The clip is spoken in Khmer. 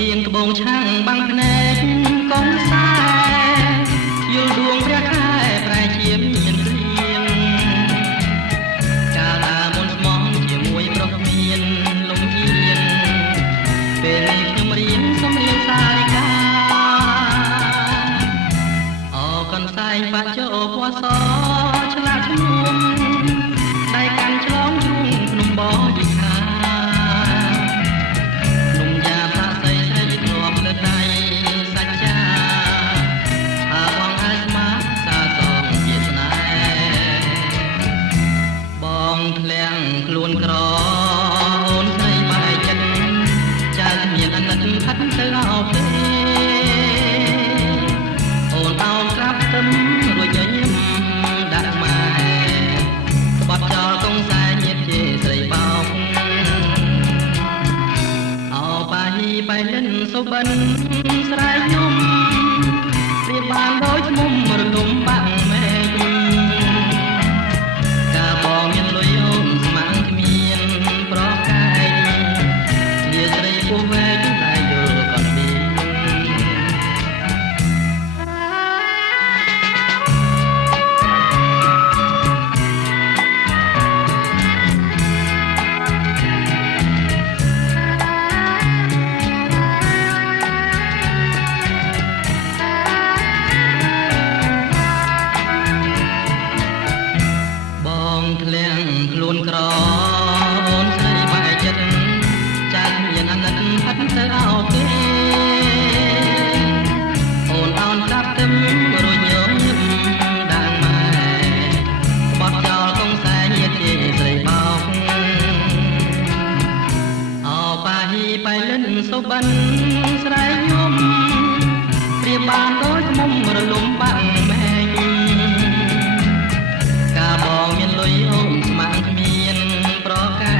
ដៀងត្បូងឆាំងបាំងភ្នែកកងខ្សែយល់ដួងព្រះខែប្រែជាមានព្រៀងកាលណាមុនស្មងជាមួយប្រុសមានលំហៀងពេលនេះខ្ញុំរៀនសំរៀងសារិកាអកនសែងបាក់ជោពណ៌សឆ្លាតឈ្នួមដៃកាន់ឆ្លងជ្រុងភ្នំបរិខាខ្លួនក្រអូនស្រីបែកចិត្តចាស់មានអាណិតផាត់ទៅអោបទេអូនអោនក្រាបទឹមរួចញញឹមដាក់ម៉ែក្បត់ចោលកងសែញាតជេស្រីបោកអោបាហ៊ីបៃលិនសុបិនស្រែកយំព្រាបបានដូចមុំរលំបាក់ម៉ែខ្លួនក្រអូនស្រីបែកចិត្តចាស់មានអាណិតផាត់ទៅអោបទេអូនអោនក្រាបទឹមរួចញញឹមដាក់ម៉ែក្បត់ចោលកងសែញាតជេស្រីបោកអោបាហ៊ីបៃលិនសុបិនស្រែកយំព្រាបបានដូចមុំរលំបាក់ម៉ែកាបងមានលុយអូនស្មានគ្មានប្រកា